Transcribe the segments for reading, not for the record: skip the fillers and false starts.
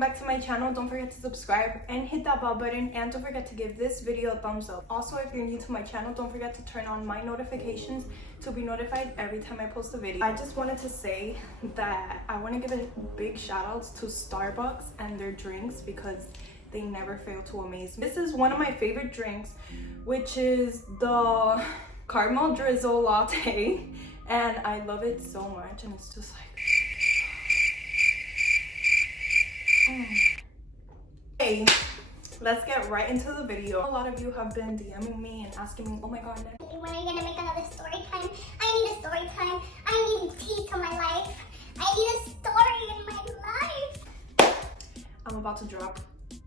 back to my channel. Don't forget to subscribe and hit that bell button, and don't forget to give this video a thumbs up. Also, if you're new to my channel, don't forget to turn on my notifications to be notified every time I post a video. I just wanted to say that I want to give a big shout out to Starbucks and their drinks because they never fail to amaze me. This is one of my favorite drinks, which is the caramel drizzle latte, and I love it so much, and it's just like Hey, let's get right into the video. A lot of you have been DMing me and asking me, oh my god, when are you gonna make another story time? I need a story time. I need peace in my life. I need a story in my life. I'm about to drop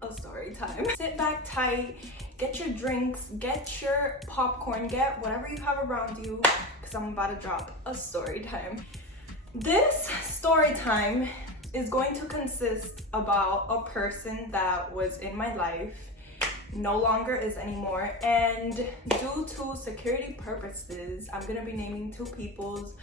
a story time. Sit back tight, get your drinks, get your popcorn, get whatever you have around you, because I'm about to drop a story time. This story time is going to consist about a person that was in my life, no longer is anymore, and due to security purposes, I'm gonna be naming two people's,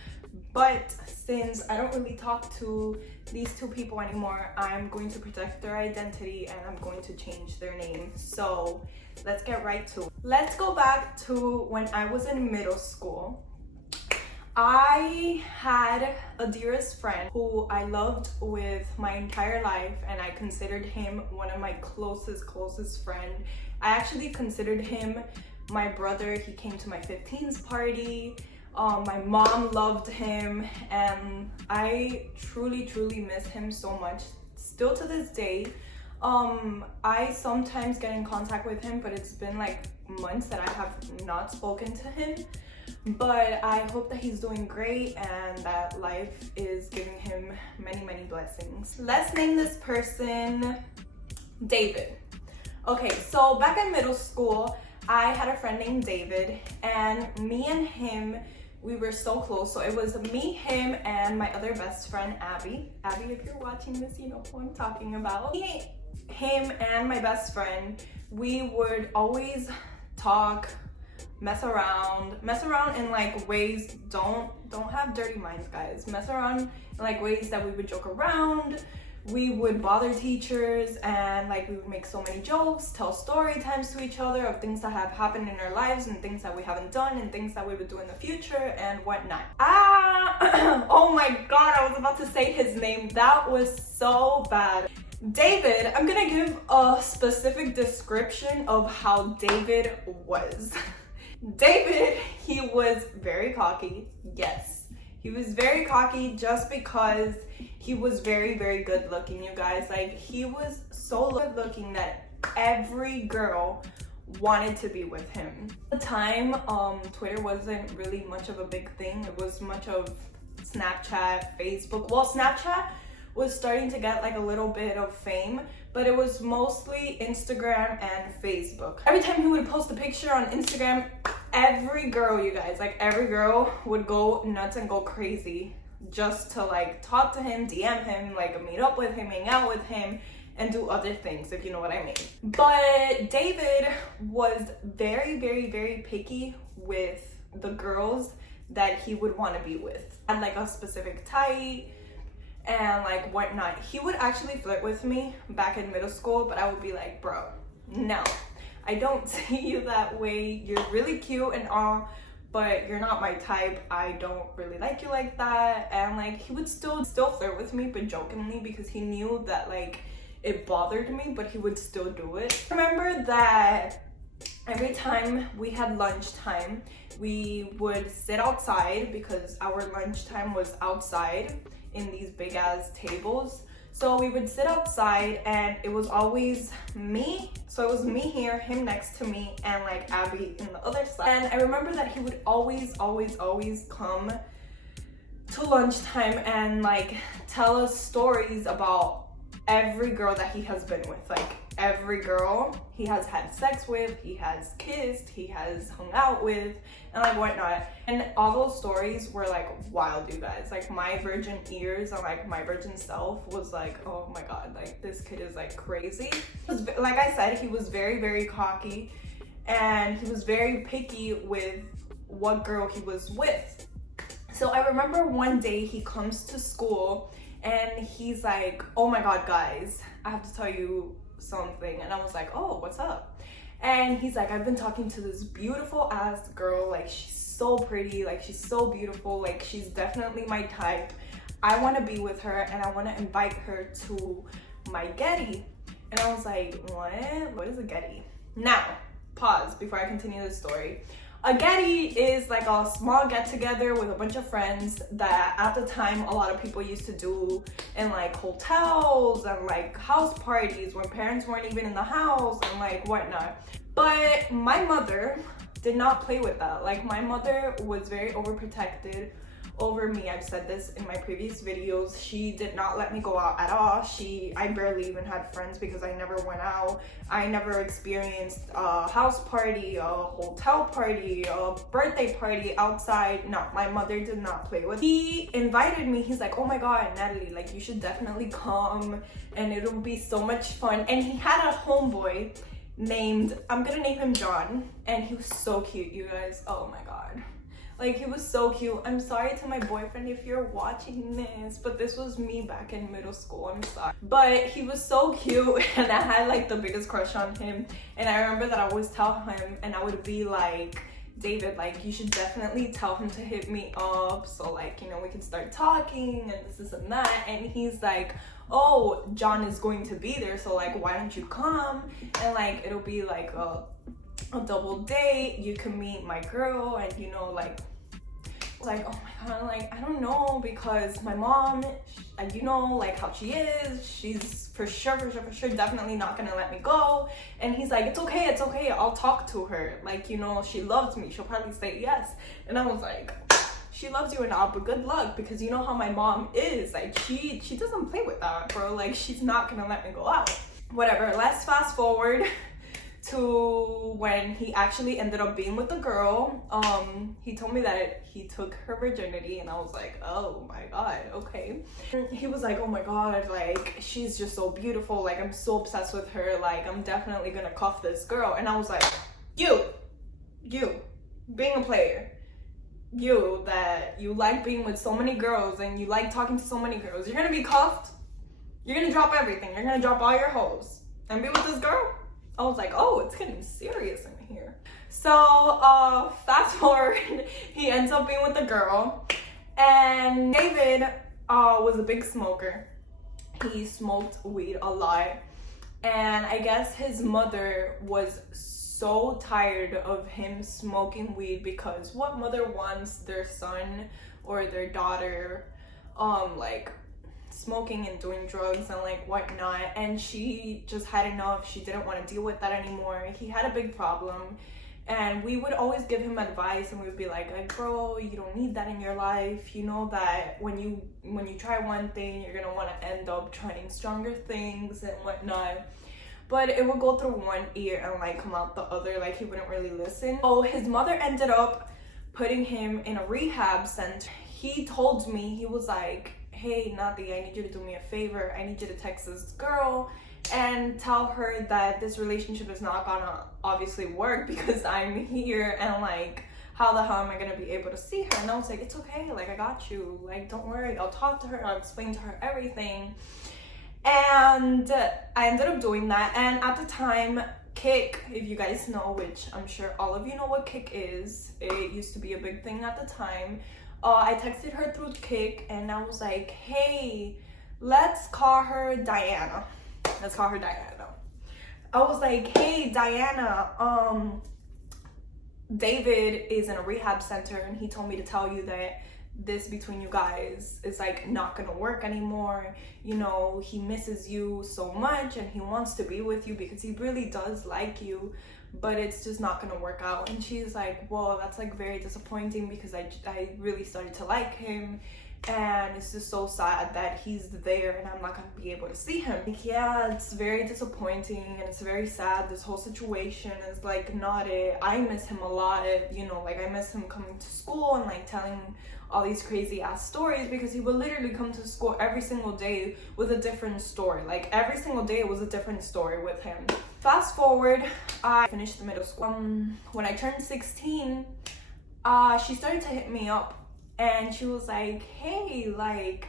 but since I don't really talk to these two people anymore, I'm going to protect their identity and I'm going to change their name. So let's get right to it. Let's go back to when I was in middle school. I had a dearest friend who I loved with my entire life, and I considered him one of my closest friend. I actually considered him my brother. He came to my 15th party. My mom loved him, and I truly miss him so much. Still to this day, I sometimes get in contact with him, but it's been like months that I have not spoken to him. But I hope that he's doing great and that life is giving him many blessings. Let's name this person David. Okay, so back in middle school, I had a friend named David, and me and him, we were so close. So it was me, him, and my other best friend, Abby. Abby, if you're watching this, you know who I'm talking about. Me, him, and my best friend, we would always talk, mess around in like ways, don't have dirty minds, guys. Mess around in like ways that we would joke around, we would bother teachers, and like we would make so many jokes, tell story times to each other of things that have happened in our lives and things that we haven't done and things that we would do in the future and whatnot. Oh my god, I was about to say his name. That was so bad. David, I'm gonna give a specific description of how David was. David, he was very cocky. Yes, he was very cocky just because he was very good looking, you guys. Like, he was so good looking that every girl wanted to be with him. At the time, Twitter wasn't really much of a big thing. It was much of Snapchat, Facebook. Well, Snapchat was starting to get like a little bit of fame, but it was mostly Instagram and Facebook. Every time he would post a picture on Instagram, every girl, you guys, like every girl would go nuts and go crazy just to like talk to him, DM him, like meet up with him, hang out with him, and do other things, if you know what I mean. But David was very picky with the girls that he would want to be with, and like a specific type and like whatnot. He would actually flirt with me back in middle school, but I would be like, bro, no, I don't see you that way. You're really cute and all, but you're not my type. I don't really like you like that. And like, he would still flirt with me, but jokingly, because he knew that like it bothered me, but he would still do it. I remember that every time we had lunchtime, we would sit outside because our lunchtime was outside in these big ass tables. So we would sit outside, and it was always me. So it was me here, him next to me, and like Abby in the other side. And I remember that he would always come to lunchtime and like tell us stories about every girl that he has been with. Like every girl he has had sex with, he has kissed, he has hung out with, and like whatnot. And all those stories were like wild, you guys. Like my virgin ears and like my virgin self was like, oh my god, like this kid is like crazy. Like I said, he was very cocky, and he was very picky with what girl he was with. So I remember one day he comes to school And he's like, oh my god, guys, I have to tell you something. And I was like, oh, what's up? And he's like, I've been talking to this beautiful ass girl, like she's so pretty, like she's so beautiful, like she's definitely my type. I want to be with her and I want to invite her to my Getty. And I was like, what is a Getty? Now, pause before I continue the story. A Getty is like a small get-together with a bunch of friends that at the time a lot of people used to do in like hotels and like house parties when parents weren't even in the house and like whatnot. But my mother did not play with that. Like my mother was very overprotective over me. I've said this in my previous videos. She did not let me go out at all. I barely even had friends because I never went out. I never experienced a house party, a hotel party, a birthday party outside. No, my mother did not play with. He invited me. He's like, oh my god, Natalie, like you should definitely come and it'll be so much fun. And he had a homeboy named, I'm gonna name him John, and he was so cute, you guys. Oh my god. Like, he was so cute. I'm sorry to my boyfriend if you're watching this, but this was me back in middle school. I'm sorry. But he was so cute, and I had, like, the biggest crush on him. And I remember that I always tell him, and I would be like, David, like, you should definitely tell him to hit me up so, like, you know, we can start talking and this and that. And he's like, oh, John is going to be there, so, like, why don't you come? And, like, it'll be, like, a double date. You can meet my girl and, you know, like, oh my god, like, I don't know, because my mom, you know, like how she is, she's for sure definitely not gonna let me go. And he's like, it's okay, I'll talk to her, like, you know, she loves me, she'll probably say yes. And I was like, she loves you and all, but good luck, because you know how my mom is, like, she doesn't play with that, bro. Like, she's not gonna let me go out. Whatever, let's fast forward to when he actually ended up being with the girl. He told me that he took her virginity, and I was like, oh my god, okay. He was like, oh my god, like, she's just so beautiful, like, I'm so obsessed with her, like, I'm definitely gonna cuff this girl. And I was like, you being a player, you that you like being with so many girls and you like talking to so many girls, you're gonna be cuffed, you're gonna drop everything, you're gonna drop all your hoes and be with this girl? I was like, oh, it's getting serious in here. So fast forward, he ends up being with the girl, and David was a big smoker. He smoked weed a lot, and I guess his mother was so tired of him smoking weed, because what mother wants their son or their daughter like smoking and doing drugs and like whatnot? And she just had enough. She didn't want to deal with that anymore. He had a big problem, and we would always give him advice, and we would be like, bro, you don't need that in your life. You know that when you try one thing, you're gonna want to end up trying stronger things and whatnot. But it would go through one ear and like come out the other. Like, he wouldn't really listen. So his mother ended up putting him in a rehab center. He told me, he was like, hey, Nati, I need you to do me a favor. I need you to text this girl and tell her that this relationship is not gonna obviously work because I'm here, and like, how the hell am I gonna be able to see her? And I was like, it's okay, like, I got you, like, don't worry, I'll talk to her, I'll explain to her everything. And I ended up doing that. And at the time, Kik, if you guys know, which I'm sure all of you know what Kik is, it used to be a big thing at the time. I texted her through Kik, and I was like, hey, let's call her Diana. Let's call her Diana. I was like, hey, Diana, David is in a rehab center, and he told me to tell you that this between you guys is like not gonna work anymore. You know, he misses you so much, and he wants to be with you because he really does like you, but it's just not gonna work out. And she's like, well, that's like very disappointing, because I really started to like him, and it's just so sad that he's there and I'm not gonna be able to see him. Like, yeah, it's very disappointing and it's very sad. This whole situation is like not it. I miss him a lot, you know, like I miss him coming to school and like telling all these crazy ass stories, because he would literally come to school every single day with a different story. Like, every single day it was a different story with him. Fast forward, I finished the middle school. When I turned 16, she started to hit me up, and she was like, hey, like,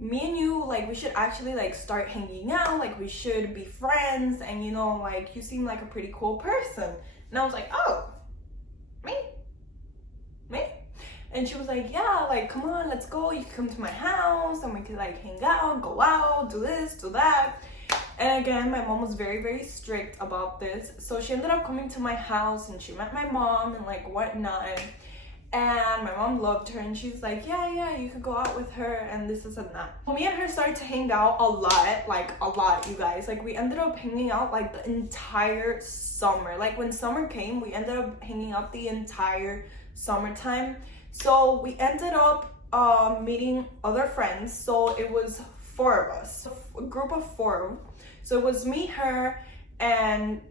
me and you, like, we should actually like start hanging out, like we should be friends, and you know, like you seem like a pretty cool person. And I was like, oh, me? And she was like, yeah, like come on, let's go, you can come to my house and we could like hang out, go out, do this, do that. And again, my mom was very, very strict about this, so she ended up coming to my house and she met my mom and like whatnot. And my mom loved her and she's like, yeah, you could go out with her and this and that. Me and her started to hang out a lot, you guys. Like we ended up hanging out like the entire summer. Like when summer came, we ended up hanging out the entire summertime. So we ended up meeting other friends. So it was 4 of us, a group of 4. So it was me, her, and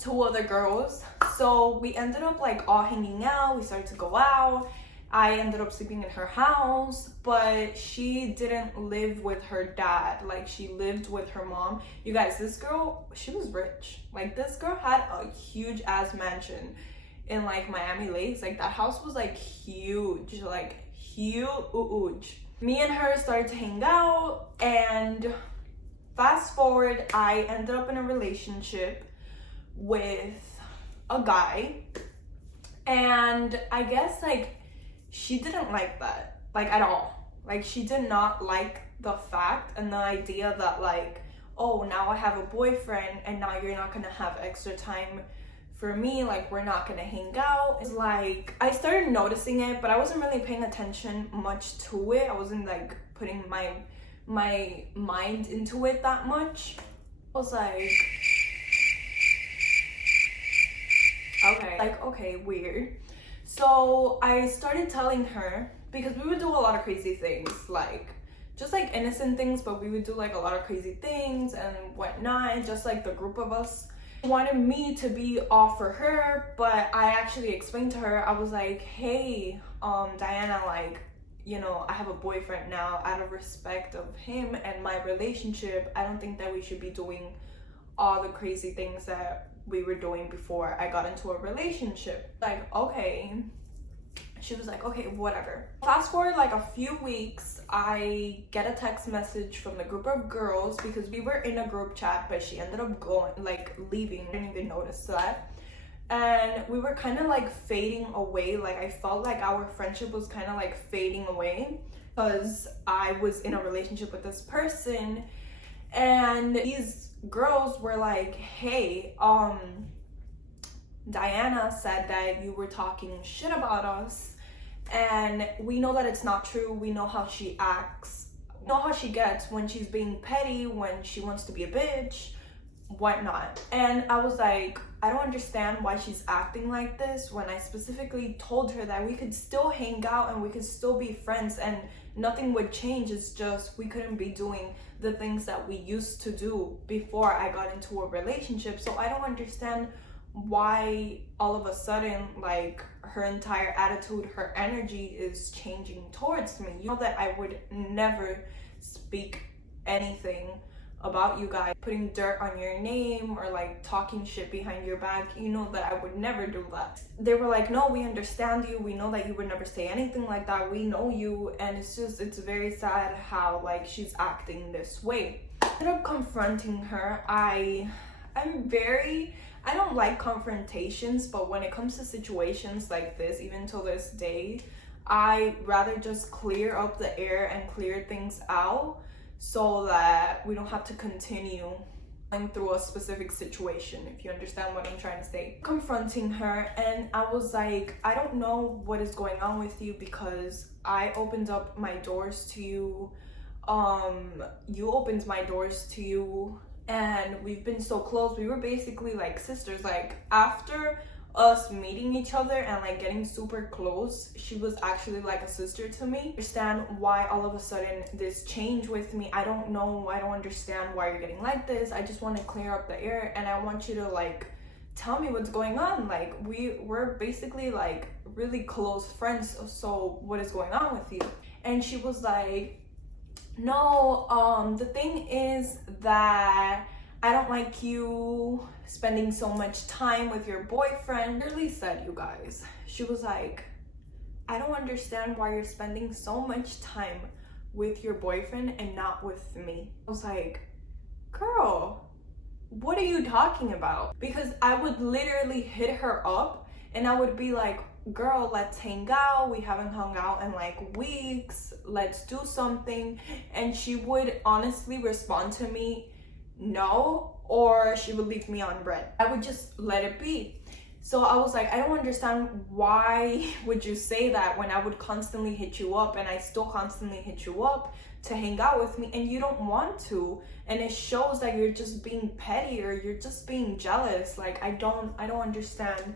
2 other girls. So we ended up like all hanging out. We started to go out. I ended up sleeping in her house, but she didn't live with her dad. Like she lived with her mom. You guys, this girl, she was rich. Like this girl had a huge ass mansion in like Miami Lakes. Like that house was like huge, like huge. Me and her started to hang out, and fast forward, I ended up in a relationship with a guy, and I guess like she didn't like that, like at all. Like she did not like the fact and the idea that like, oh, now I have a boyfriend and now you're not gonna have extra time for me, like we're not gonna hang out. It's like I started noticing it, but I wasn't really paying attention much to it. I wasn't like putting my mind into it that much. I was like, okay, weird. So I started telling her, because we would do a lot of crazy things, like just like innocent things, but we would do like a lot of crazy things and whatnot. And just like the group of us wanted me to be all for her, but I actually explained to her, I was like, hey, Diana, like, you know, I have a boyfriend now. Out of respect of him and my relationship, I don't think that we should be doing all the crazy things that we were doing before I got into a relationship. Like, okay. She was like, okay, whatever. Fast forward like a few weeks, I get a text message from the group of girls, because we were in a group chat, but she ended up leaving. I didn't even notice that. And we were kind of like fading away. Like I felt like our friendship was kind of like fading away because I was in a relationship with this person. And these girls were like, hey, Diana said that you were talking shit about us, and we know that it's not true. We know how she acts, we know how she gets when she's being petty, when she wants to be a bitch, whatnot. And I was like, I don't understand why she's acting like this, when I specifically told her that we could still hang out and we could still be friends and nothing would change. It's just we couldn't be doing the things that we used to do before I got into a relationship. So I don't understand why all of a sudden like her entire attitude, her energy is changing towards me. You know that I would never speak anything about you guys, putting dirt on your name or like talking shit behind your back. You know that I would never do that. They were like, no, we understand you, we know that you would never say anything like that, we know you. And it's very sad how like she's acting this way. I ended up confronting her. I don't like confrontations, but when it comes to situations like this, even till this day, I rather just clear up the air and clear things out so that we don't have to continue going through a specific situation, if you understand what I'm trying to say. Confronting her, and I was like, I don't know what is going on with you, because I opened up my doors to you, you opened my doors to you, and we've been so close. We were basically like sisters. Like after us meeting each other and like getting super close, she was actually like a sister to me. I understand why all of a sudden this change with me. I don't know, I don't understand why you're getting like this. I just want to clear up the air, and I want you to like tell me what's going on. Like we're basically like really close friends, so what is going on with you? And she was like, no, the thing is that I don't like you spending so much time with your boyfriend. Literally said, you guys, she was like, I don't understand why you're spending so much time with your boyfriend and not with me. I was like, girl, what are you talking about? Because I would literally hit her up and I would be like, girl, let's hang out. We haven't hung out in like weeks. Let's do something. And she would honestly respond to me, no, or she would leave me on red. I would just let it be. So I was like, I don't understand, why would you say that when I would constantly hit you up, and I still constantly hit you up to hang out with me, and you don't want to. And it shows that you're just being petty, or you're just being jealous. Like, I don't understand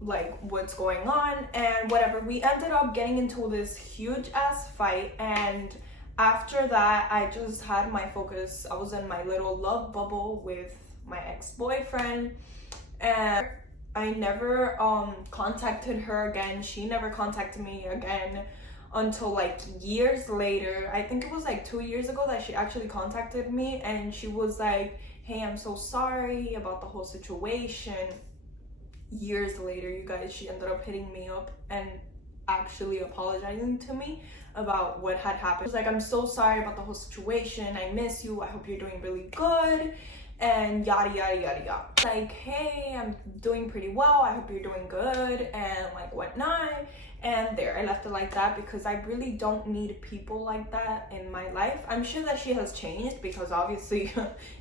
like what's going on. And whatever, we ended up getting into this huge ass fight, and after that I just had my focus. I was in my little love bubble with my ex-boyfriend, and I never contacted her again. She never contacted me again until like years later. I think it was like 2 years ago that she actually contacted me, and she was like, hey, I'm so sorry about the whole situation. Years later, you guys, she ended up hitting me up and actually apologizing to me about what had happened. She was like, I'm so sorry about the whole situation. I miss you. I hope you're doing really good. And yada yada yada yada. Like, hey, I'm doing pretty well. I hope you're doing good, and like whatnot. And there, I left it like that, because I really don't need people like that in my life. I'm sure that she has changed, because obviously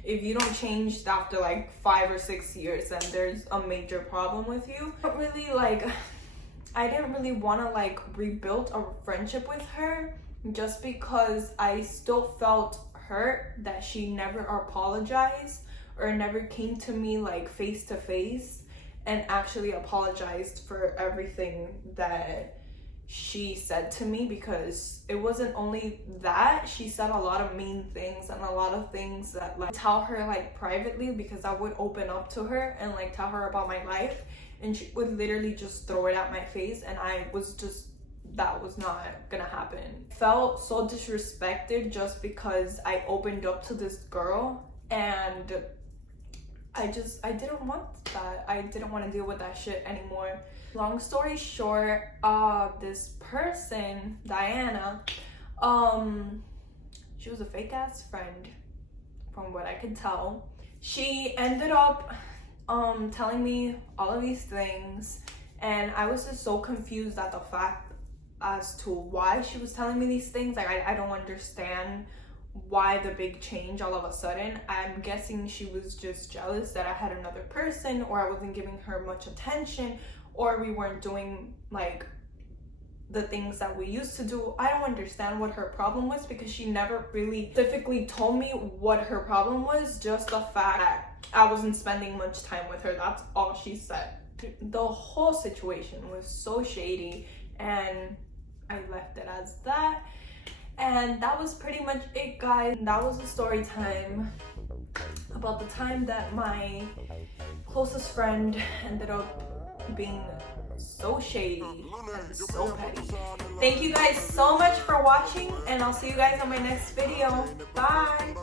if you don't change after like 5 or 6 years, then there's a major problem with you. But really, like, I didn't really want to like rebuild a friendship with her, just because I still felt hurt that she never apologized or never came to me like face to face and actually apologized for everything that she said to me. Because it wasn't only that, she said a lot of mean things and a lot of things that like tell her like privately, because I would open up to her and like tell her about my life, and she would literally just throw it at my face, and I was just, that was not gonna happen. Felt so disrespected just because I opened up to this girl, and I didn't want that. I didn't want to deal with that shit anymore. Long story short, this person, Diana, she was a fake ass friend from what I could tell. She ended up telling me all of these things, and I was just so confused at the fact as to why she was telling me these things. Like, I don't understand why the big change all of a sudden. I'm guessing she was just jealous that I had another person, or I wasn't giving her much attention, or we weren't doing like the things that we used to do. I don't understand what her problem was, because she never really specifically told me what her problem was, just the fact that I wasn't spending much time with her. That's all she said. The whole situation was so shady, and I left it as that. And that was pretty much it, guys. That was a story time about the time that my closest friend ended up being so shady and so petty. Thank you guys so much for watching, and I'll see you guys on my next video. Bye.